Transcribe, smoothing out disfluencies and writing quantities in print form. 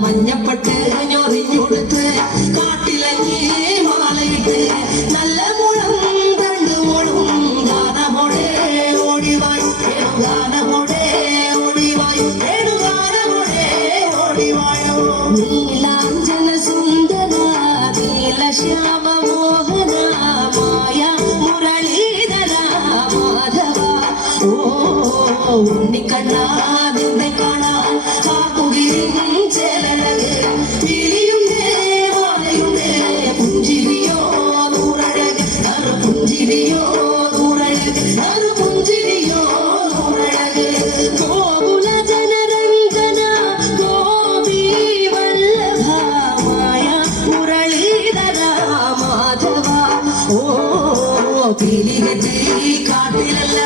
മഞ്ഞപ്പെട്ട് ഞൊറിഞ്ഞുടുത്ത് കാട്ടിലങ്ങി മാലയിട്ട് നല്ല മുളം തണ്ടുമോളും ഗാനമോടെ ഓടിവായി ഗാനമോടെ ഓടിവായി ഗാനമോടെ ഓടിവായോ നീലാഞ്ജന സുന്ദര നീലശ്യാമ മോഹന മായ മുരളീധര മാധവ ഓ ഉണ്ണിക്കണ്ണാ നിന്നെ കാണാൻ കാക്കുകിലും ചേലഴക് വിളിയുണ്ടേ വാലയുണ്ടേ പുഞ്ചിരിയോ നൂറഴക് പുഞ്ചിരിയോ നൂറഴക് പുഞ്ചിരിയോ നൂറഴക് ഗോകുല ജനരഞ്ജന ഗോപി വല്ലഭ മായ മുരളീധര മാധവ ഓ പിലികെട്ടി കാട്ടിലല്ല